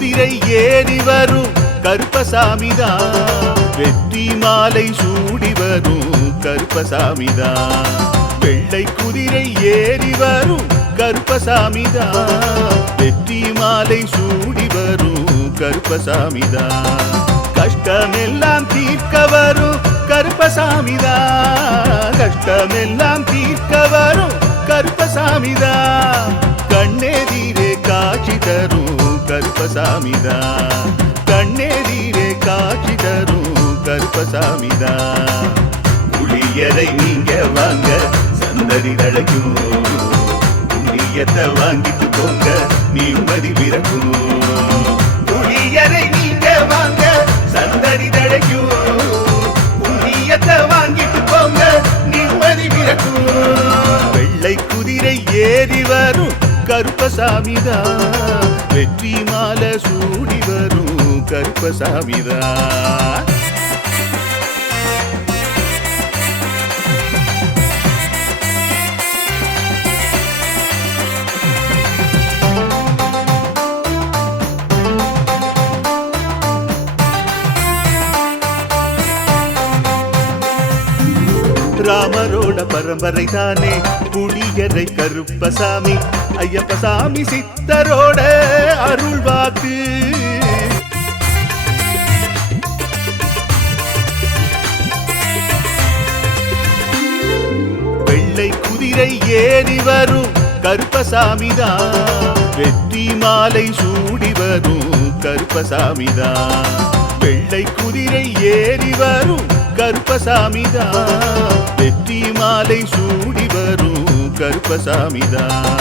குதிரை ஏறி வரும் கருப்பசாமிதான், வெற்றி மாலை சூடி வரும் கருப்பசாமிதான். வெள்ளை குதிரை ஏறி வரும் கருப்பசாமிதான், வெற்றி மாலை சூடி வரும் கருப்பசாமிதான். கஷ்டமெல்லாம் தீர்க்க வரும் கருப்பசாமிதான், கஷ்டமெல்லாம் தீர்க்க வரும் கருப்பசாமிதான். கண்ணெதிரே காட்சி தரும் கருப்பசாமிதான், கண்ணெதிரே காட்சி தரும் கருப்பசாமிதான். புளியரை நீங்க வாங்க சந்ததி தழைக்கும், புண்ணியத்தை வாங்கிட்டு போங்க நிம்மதி பிறக்கும். புளியரை நீங்க வாங்க சந்ததி தழைக்கும், புண்ணியத்தை வாங்கிட்டு போங்க நிம்மதி பிறக்கும். வெள்ளை குதிரை ஏறி வரும் கருப்பசாமிதான், வெற்றி மாலை சூடி வரும் கருப்பசாமிதான். ராமரோட பரம்பரை தானே புளியரை கருப்பசாமி, ஐயப்பசாமி சித்தரோட அருள் வாக்கு. வெள்ளை குதிரை ஏறி வரும் கருப்பசாமிதான், வெற்றி மாலை சூடி வரும் கருப்பசாமிதான். வெள்ளை குதிரை ஏறி வரும் கருப்பசாமிதான், வெற்றி மாலை சூடி வரும் கருப்பசாமிதான்.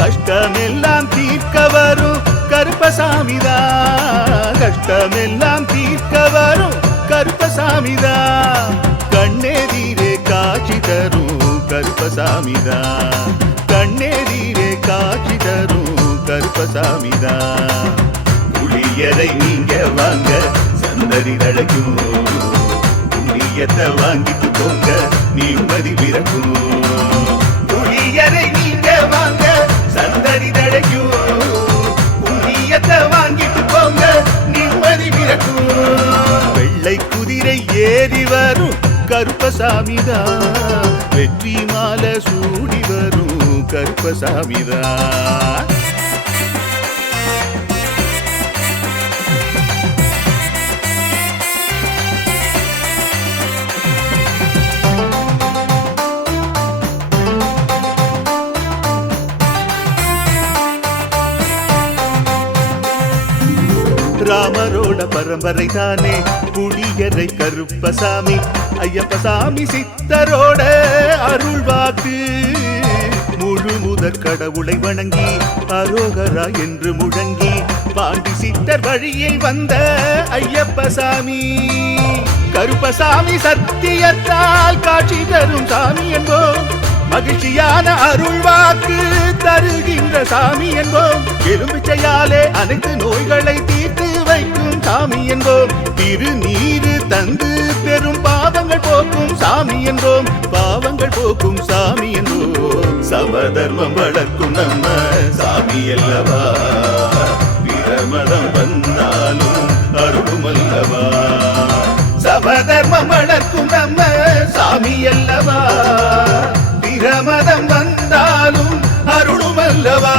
கஷ்டமெல்லாம் தீர்க்க வரும் கருப்பசாமிதான், கஷ்டமெல்லாம் தீர்க்க வரும் கருப்பசாமிதான். கண்ணெதிரே காட்சி தரும் கருப்பசாமிதான், கண்ணெதிரே காட்சி தரும் கருப்பசாமிதான். புளியரை நீங்க வாங்க சந்ததி தழைக்கும், புண்ணியத்தை வாங்கிட்டு போங்க நிம்மதி பிறக்கும். புளியரை நீங்க வாங்க சந்ததி தழைக்கும், புண்ணியத்தை வாங்கிட்டு போங்க நிம்மதி பிறக்கும். வெள்ளை குதிரை ஏறி வரும் கருப்பசாமிதான், வெற்றி மாலை சூடி வரும் கருப்பசாமிதான். ராமரோட பரம்பரை தானே புளியரை கருப்பசாமி, ஐயப்பசாமி சித்தரோட அருள் வாக்கு. முழு முதற் கடவுளை வணங்கி அரோகரா என்று முழங்கி பாண்டி சித்தர் வழியில் வந்த ஐயப்பசாமி. கருப்பசாமி சத்தியத்தால் காட்சி தரும் சாமி என்போம், மகிழ்ச்சியான அருள் வாக்கு தருகின்ற சாமி என்போம். எலும்பிச்சையாலே அனைத்து நோய்களை தீர்த்து வைக்கும் சாமி என்போம். திருநீரு தந்து பெரும் பாவங்கள் போக்கும் சாமி என்போம், பாவங்கள் போக்கும் சாமி என்போம். சமதர்மம் வளர்க்கும் நம்ம சாமி அல்லவா, பிரமதம் வந்தாலும் அருளும் அல்லவா. சமதர்மம் வளர்க்கும் நம்ம சாமி அல்லவா, பிரமதம் வந்தாலும் அருளும் அல்லவா.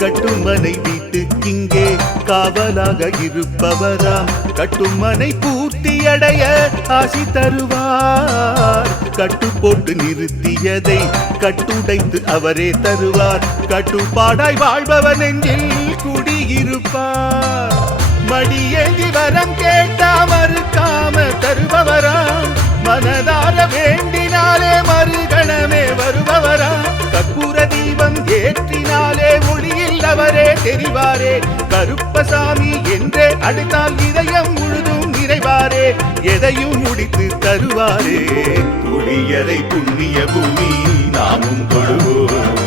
கட்டுமனை வீட்டுக்கிங்கே காவலாக இருப்பவராம், கட்டுமனை பூர்த்தியடைய ஆசி தருவார். கட்டு போட்டு நிறுத்தியதை கட்டுடைத்து அவரே தருவார், கட்டுப்பாடாய் வாழ்பவன் நெஞ்சில் குடியிருப்பார். மடியேந்தி வரம் கேட்டா மறுக்காம தருபவராம், மனதார வேண்டினாலே மறுகணமே வருபவராம். கற்பூர தீபம் ஏற்றினாலே ஒளியில் அவரே தெரிவாரே, கருப்பசாமி என்றே அழைத்தால் இதயம் முழு எதையும் முடித்து தருவாரே. புளியரை புண்ணிய பூமி நாமும் தொழுவோம்,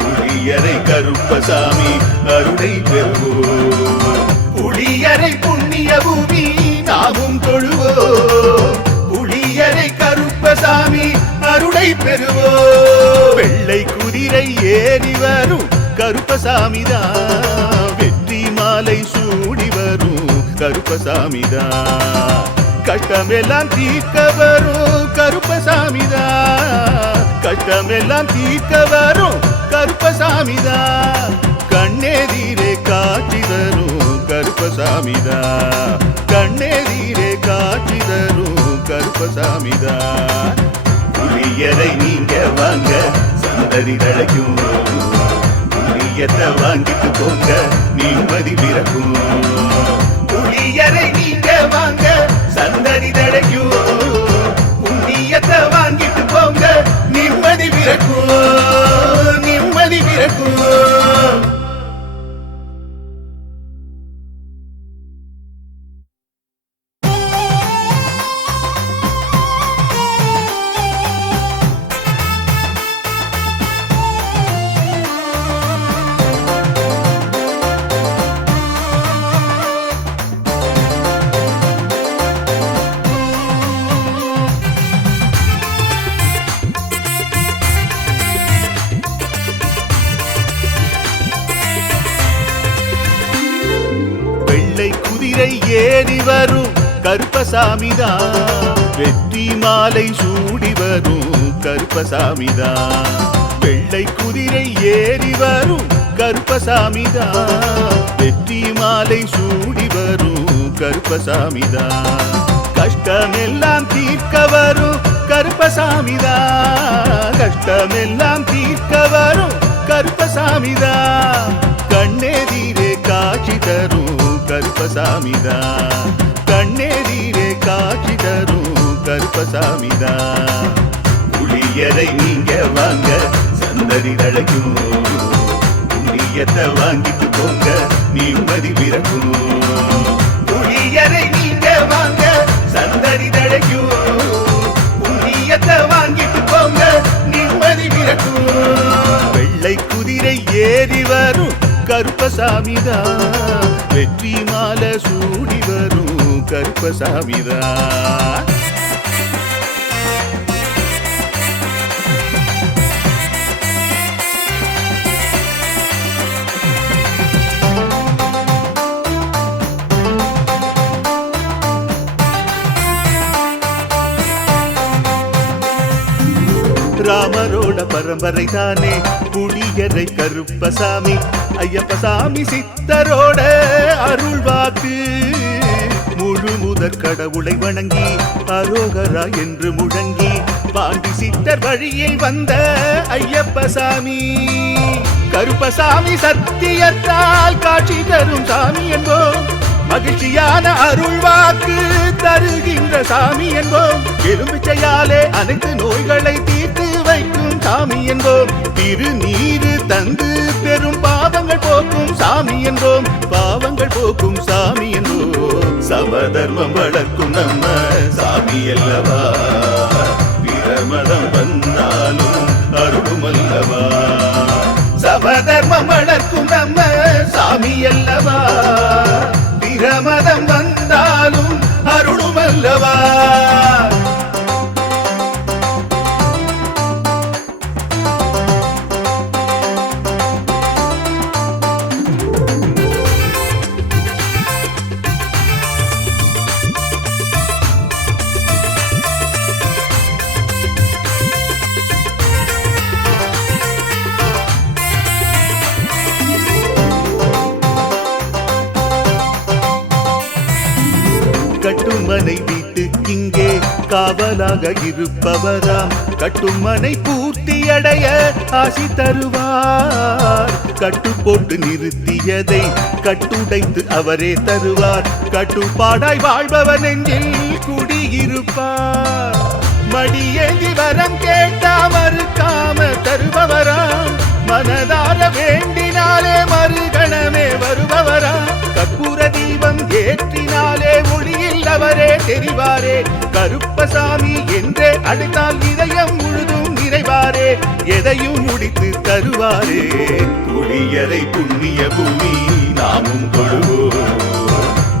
புளியரை கருப்பசாமி அருளை பெறுவோம். புளியரை புண்ணிய பூமி நாமும் தொழுவோம், புளியரை கருப்பசாமி அருளை பெறுவோம். வெள்ளை குதிரை ஏறி வரும் கருப்பசாமிதான், வெற்றி மாலை சூடி வரும் கருப்பசாமிதான். கஷ்டமெல்லாம் தீர்க்க வரும் கருப்பசாமிதான், கஷ்டமெல்லாம் தீர்க்க வரும் கருப்பசாமிதான். கண்ணெதிரே காட்சி தரும் கருப்பசாமிதான், கண்ணெதிரே காட்சி தரும் கருப்பசாமிதான். புளியரை நீங்க வாங்க சந்ததி தழைக்கும், புளியத்தை வாங்கிட்டு போங்க நிம்மதி பிறக்கும். புளியரை நீங்க வாங்க சந்ததி தழைக்கும், புண்ணியத்தை வாங்கிட்டு போங்க நிம்மதி பிறக்கும், நிம்மதி பிறக்கும். குதிரை ஏறி வரும் கருப்பசாமிதான், வெற்றி மாலை சூடி வரும் கருப்பசாமிதான். வெள்ளை குதிரை ஏறி வரும் கருப்பசாமிதான், வெற்றி மாலை சூடி வரும் கருப்பசாமிதான். கஷ்டமெல்லாம் தீர்க்க வரும் கருப்பசாமிதான், கஷ்டமெல்லாம் தீர்க்க வரும் கருப்பசாமிதான். கண்ணெதிரே காட்சி தரும் கருப்பசாமிதான், கண்ணெதிரே காட்சி தரும் கருப்பசாமிதான். புளியரை நீங்க வாங்க சந்ததி தழைக்கும், புண்ணியத்தை வாங்கிட்டு போங்க நிம்மதி பிறக்கும். புளியரை நீங்க வாங்க சந்ததி தழைக்கும், புண்ணியத்தை வாங்கிட்டு போங்க நிம்மதி பிறக்கும். வெள்ளை குதிரை ஏறி வரும் கருப்பசாமிதான், வெற்றி மாலை சூடி வரும் கருப்பசாமிதான். ராமரோட பரம்பரை தானே புளியரை கருப்பசாமி, ஐயப்பசாமி சித்தரோட அருள் வாக்கு. முழு முதற் கடவுளை வணங்கி அரோகரா என்று முழங்கி பாண்டி சித்தர் வழியில் வந்த ஐயப்பசாமி. கருப்பசாமி சத்தியத்தால் காட்சி தரும் சாமி என்போம், மகிழ்ச்சியான அருள் வாக்கு தருகின்ற சாமி என்போம். எலும்பிச்சையாலே அனைத்து நோய்களை தீர்த்து வைக்கும் சாமி என்போம். திருநீரு தந்து பெரும் பாவங்கள் போக்கும் சாமி என்போம், பாவங்கள் போக்கும் சாமி என்போம். சமதர்மம் வளர்க்கும் நம்ம சாமி அல்லவா, பிரமதம் வந்தாலும் அருளும் அல்லவா. சமதர்மம் வளர்க்கும் நம்ம சாமி அல்லவா, பிரமதம் வந்தாலும் அருளும் அல்லவா. கட்டுமனை வீட்டுக்கிங்கே காவலாக இருப்பவராம், கட்டுமனை பூர்த்தியடைய ஆசி தருவார். கட்டு போட்டு நிறுத்தியதை கட்டுடைத்து அவரே தருவார், கட்டுப்பாடாய் வாழ்பவர் நெஞ்சில் குடியிருப்பார். மடியேந்தி வரம் கேட்டா மறுக்காம தருபவராம், மனதார வேண்டினாலே மறுகணமே வருபவராம். கற்பூர தீபம் ஏற்றினாலே ஒளியில் அவரே தெரிவாரே. கருப்பசாமி என்றே அழைத்தால் இதயம் முழுதும் நிறைவாரே. எதையும் முடித்து தருவாரே. புளியரை புண்ணிய பூமி நாமும் தொழுவோம்.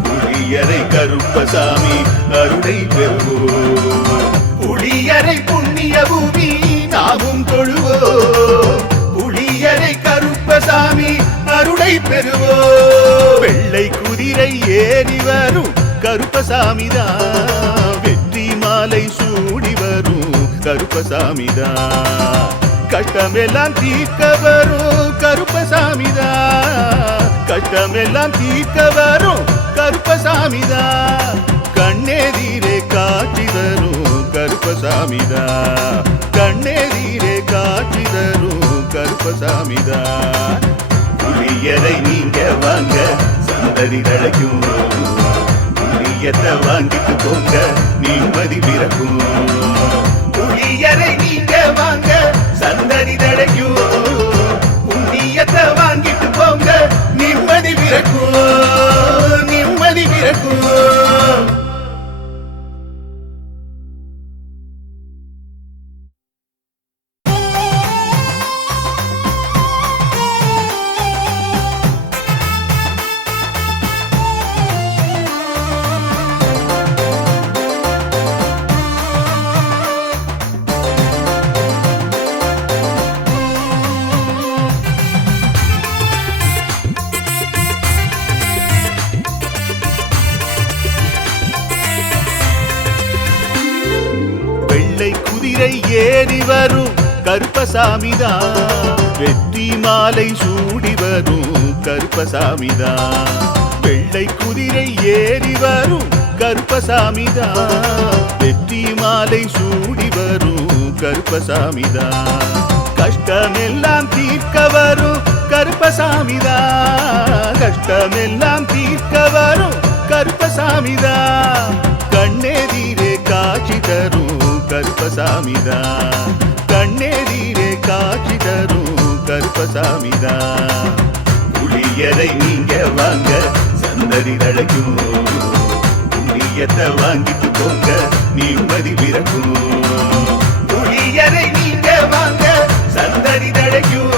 புளியரை கருப்பசாமி அருளை பெறுவோம். புளியரை புண்ணிய பூமி நாமும் தொழுவோம். புளியரை கருப்பசாமி அருளை பெறுவோம். வெள்ளை குதிரை ஏறி வரும் கருப்பசாமிதான். வெற்றி மாலை சூடி வரும் கருப்பசாமிதான். கஷ்டமெல்லாம் தீர்க்க வரும் கருப்பசாமிதான். கஷ்டமெல்லாம் தீர்க்க வரும் கருப்பசாமிதான். கண்ணெதிரே காட்சி தரும் கருப்பசாமிதான். கண்ணெதிரே காட்சி தரும் கருப்பசாமிதான். புளியரை நீங்க வாங்க சந்ததி தழைக்கும். புளியத்தை வாங்கிட்டு போங்க நிம்மதி பிறக்கும். புளியரை நீங்க வாங்க சந்ததி தழைக்கும். புண்ணியத்தை வாங்கிட்டு போங்க நிம்மதி பிறக்கும். நிம்மதி பிறக்கும். ஏறி வரும் கருப்பசாமிதான். வெற்றி மாலை சூடி வரும் கருப்பசாமிதான். வெள்ளை குதிரை ஏறி வரும் கருப்பசாமிதான். வெற்றி மாலை சூடி வரும் கருப்பசாமிதான். கஷ்டமெல்லாம் தீர்க்க வரும் கருப்பசாமிதான். கஷ்டமெல்லாம் தீர்க்க வரும் கருப்பசாமிதான். கண்ணெதிரே காட்சி தரும் கருப்பசாமிதான். கண்ணெதிரே காட்சி தரும் கருப்பசாமிதான். புளியரை நீங்க வாங்க சந்ததி தழைக்கும். புண்ணியத்தை வாங்கிட்டு போங்க நிம்மதி பிறக்கும். புளியரை நீங்க வாங்க சந்ததி தழைக்கும்.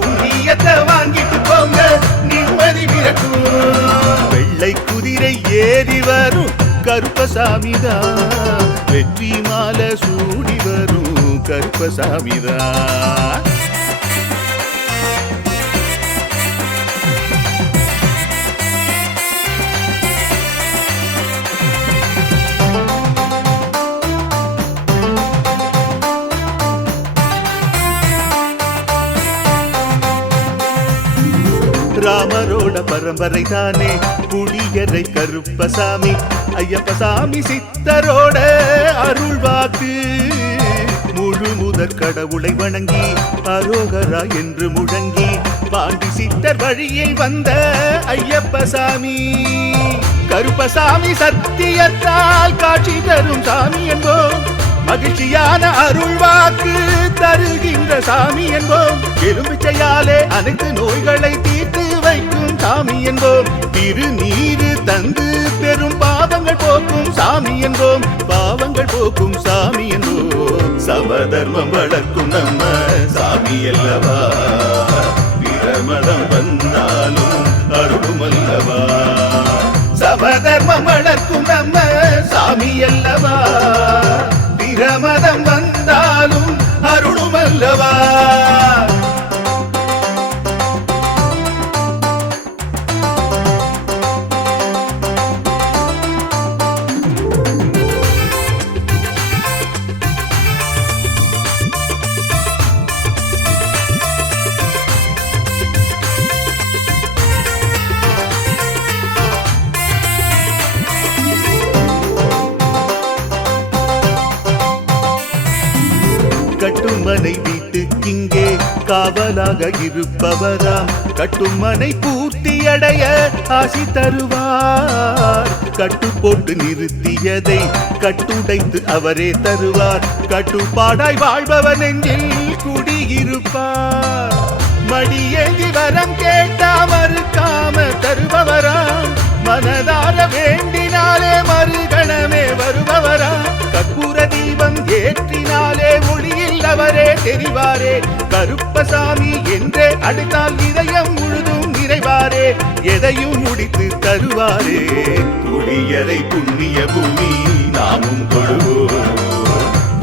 புண்ணியத்தை வாங்கிட்டு போங்க நிம்மதி பிறக்கும். வெள்ளை குதிரை ஏறி வரும் கருப்பசாமிதான். வெற்றி மாலை சூடி வரும் கருப்பசாமிதான். ராமரோட பரம்பரை தானே புளியரை கருப்பசாமி. ஐயப்பசாமி சித்தரோட அருள்வாக்கு. முழு முதற் கடவுளை வணங்கி அரோகரா என்று முழங்கி பாண்டி சித்தர் வழியில் வந்த ஐயப்பசாமி. கருப்பசாமி சத்தியத்தால் காட்சி தரும் சாமி என்போம். மகிழ்ச்சியான அருள்வாக்கு தருகின்ற சாமி என்போம். எலுமிச்சையாலே அனைத்து நோய்களை தீர்த்து வைக்கும் சாமி என்போம். திருநீரு தந்து பெரும் பாவங்கள் போக்கும் சாமி என்போம். பாவங்கள் போக்கும் சாமி என்போம். சமதர்மம் வளர்க்கும் நம்ம சாமி அல்லவா. பிரமதம் வந்தாலும் அருளும் அல்லவா. சமதர்மம் வளர்க்கும் நம்ம சாமி அல்லவா. பிரமதம் வந்தாலும் அருளும் அல்லவா. கட்டுமனை வீட்டுக்கிங்கே காவலாக இருப்பவராம். கட்டுமனை பூர்த்தி அடைய ஆசி தருவார். கட்டு போட்டு நிறுத்தியதை கட்டுடைத்து அவரே தருவார். கட்டுப்பாடாய் வாழ்பவர் நெஞ்சில் குடியிருப்பார். மடியேந்தி வரம் கேட்டா மறுக்காம தருபவராம். மனதார வேண்டினாலே மறுக ஏற்றினாலே ஒளியில் அவரே தெரிவாரே. கருப்பசாமி என்றே அழைத்தால் இதயம் முழுதும் நிறைவாரே. எதையும் முடித்து தருவாரே. புளியரை புண்ணிய பூமி நாமும் தொழுவோம்.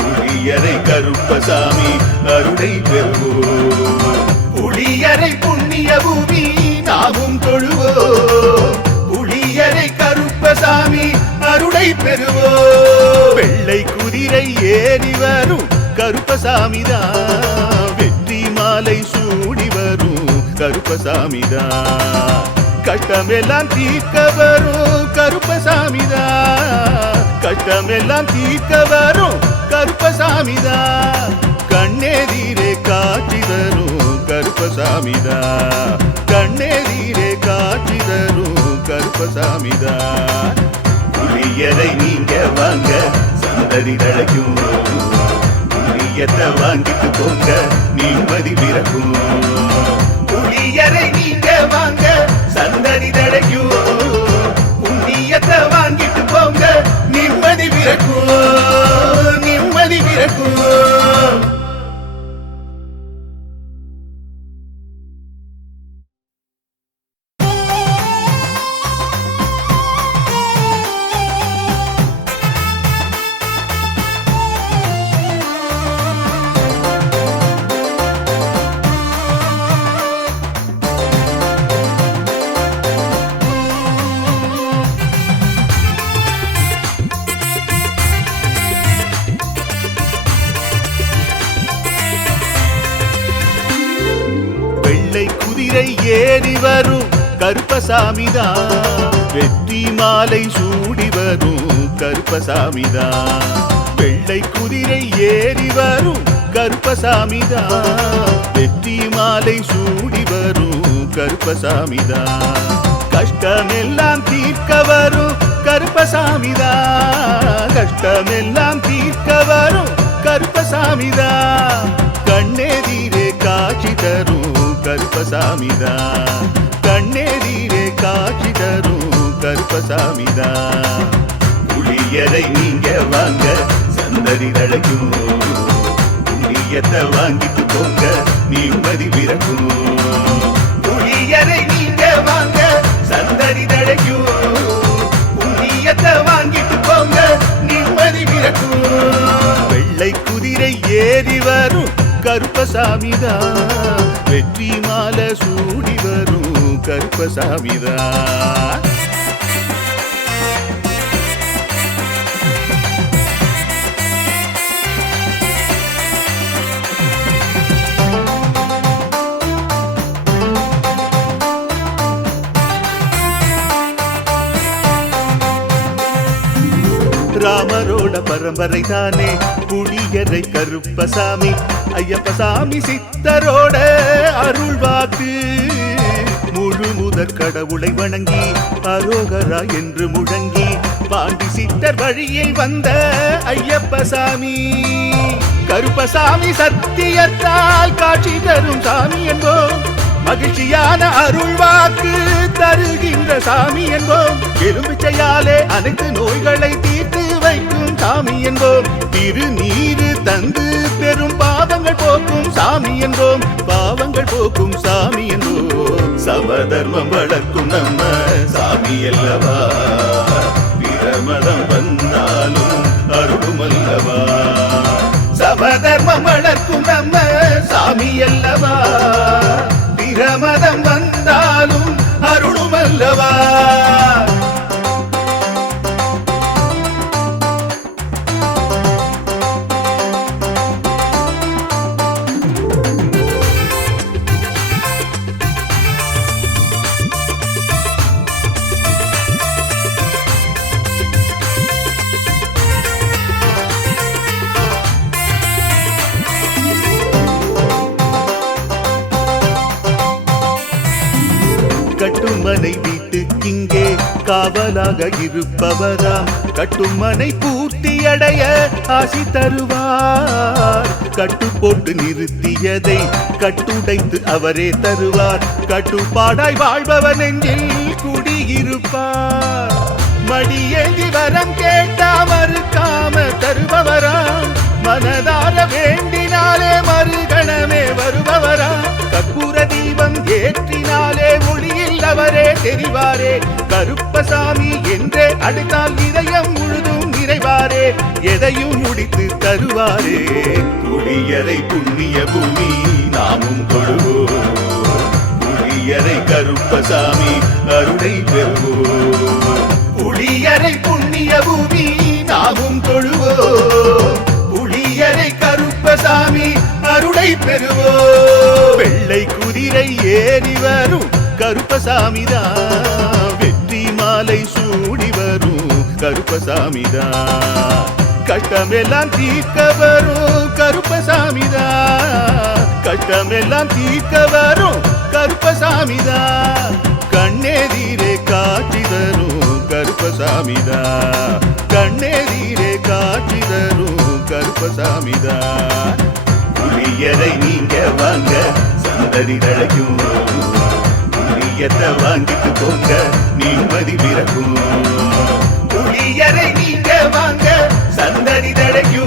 புளியரை கருப்பசாமி அருளை பெறுவோம். புளியரை புண்ணிய பூமி நாமும் தொழுவோம். புளியரை கருப்பசாமி அருளை பெறுவோம். வெள்ளை குதிரை ஏறி வரும் கருப்பசாமிதான். வெற்றி மாலை சூடி வரும் கருப்பசாமிதான். கட்டமெல்லாம் தீர்க்க வரும் கருப்பசாமிதான். கட்டமெல்லாம் தீர்க்க வரும் கருப்பசாமிதான். கண்ணெதிரே காட்சி தரும் கருப்பசாமிதான். கண்ணெதிரே காட்சி தரும் கருப்பசாமிதான். புளியரை நீங்க வாங்க சந்ததி தழைக்கும். புளியத்தை வாங்கிட்டு போங்க நிம்மதி பிறக்கும். புளியரை நீங்க வாங்க சந்ததி தழைக்கும். புண்ணியத்தை வாங்கிட்டு போங்க நிம்மதி பிறக்கும். நிம்மதி பிறக்கும். ஏறி வரும் கருப்பசாமிதான். வெற்றி மாலை சூடி வரும் கருப்பசாமிதான். வெள்ளை குதிரை ஏறி வரும் கருப்பசாமிதான். வெற்றி மாலை சூடி வரும் கருப்பசாமிதான். கஷ்டமெல்லாம் தீர்க்க வரும் கருப்பசாமிதான். கஷ்டமெல்லாம் தீர்க்க வரும் கருப்பசாமிதான். கண்ணெதிரே காட்சி தரும் கருப்பசாமிதான். கண்ணெதிரே காட்சி தரும் கருப்பசாமிதான். புளியரை நீங்க வாங்க சந்ததி தழைக்கும். புண்ணியத்தை வாங்கிட்டு போங்க நிம்மதி பிறக்கும். புளியரை நீங்க வாங்க சந்ததி தழைக்கும். புண்ணியத்தை வாங்கிட்டு போங்க நிம்மதி பிறக்கும். வெள்ளை குதிரை ஏறி வரும் கருப்பசாமிதான். வெற்றி மாலை சூடி வரும் கருப்பசாமிதான். ராமரோட பரம்பரை தானே புளியரை கருப்பசாமி. ஐயப்பசாமி சித்தரோட அருள்வாக்கு. முழு முதற் கடவுளை வணங்கி அரோகரா என்று முழங்கி பாண்டி சித்தர் வழியை வந்த ஐயப்பசாமி. கருப்பசாமி சத்தியத்தால் காட்சி தரும் சாமி என்போம். மகிழ்ச்சியான அருள்வாக்கு தருகின்ற சாமி என்போம். எலும்பிச்சையாலே அனைத்து நோய்களை தீர்த்து வைக்கும் சாமி என்போம். திருநீரு தந்து பெரும் பாவங்கள் போக்கும் சாமி என்போம். பாவங்கள் போக்கும் சாமி என்போம். சமதர்மம் வளர்க்கும் நம்ம சாமி அல்லவா. பிரமதம் வந்தாலும் அருளும் அல்லவா. சமதர்மம் வளர்க்கும் நம்ம சாமி அல்லவா. பிரமதம் வந்தாலும் அருளும் அல்லவா. கட்டுமனை வீட்டுக்கிங்கே காவலாக இருப்பவராம். கட்டுமனை பூர்த்தியடைய ஆசி தருவார். கட்டு போட்டு நிறுத்தியதை கட்டுடைத்து அவரே தருவார். கட்டுப்பாடாய் வாழ்பவன் நெஞ்சில் குடியிருப்பார். மடியேந்தி வரம் கேட்டா மறுக்காம தருபவராம். மனதார வேண்டினாலே மறுகணமே வருபவரா கற்பூர தீபம் ஏற்றினாலே ஒளியில் அவரே தெரிவாரே கருப்பசாமி என்றே அழைத்தால் இதயம் முழுதும் நிறைவாரே எதையும் முடித்து தருவாரே புளியரை புண்ணிய பூமி நாமும் தொழுவோம் புளியரை கருப்பசாமி அருளை பெறுவோம் புளியரை புண்ணிய பூமி நாமும் தொழுவோம் புளியரை கருப்பசாமி அருளை பெறுவோம் வெள்ளை குதிரை ஏறி வரும் கருப்பசாமிதான் வெற்றி மாலை சூடி வரும் கருப்பசாமிதான் கட்டமெல்லாம் தீர்க்க வரும் கருப்பசாமிதான் கட்டமெல்லாம் தீர்க்க வரும் கருப்பசாமிதான் கண்ணெதிரே காட்சி தரும் கருப்பசாமிதான் கண்ணெதிரே காட்சி தரும் கருப்பசாமிதான் புளியரை நீங்க வாங்க சந்ததி தழைக்கும் புளியத்தை வாங்கிட்டு போங்க நிம்மதி பிறக்கும் புளியரை நீங்க வாங்க சந்ததி தழைக்கும்